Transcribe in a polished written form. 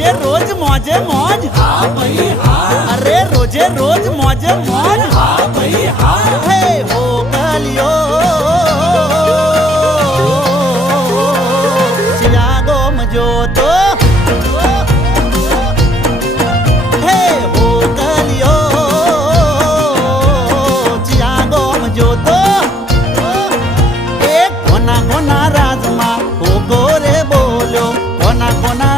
रोजे रोज मौजे मौज हाँ भाई हाँ, अरे रोजे रोज मौजे मौज हाँ भाई हाँ, हे हो गलियो चियागो मजो तो हे हो गलियो चियागो मजो तो एक कोना कोना राजमा हो गोरे बोलो कोना कोना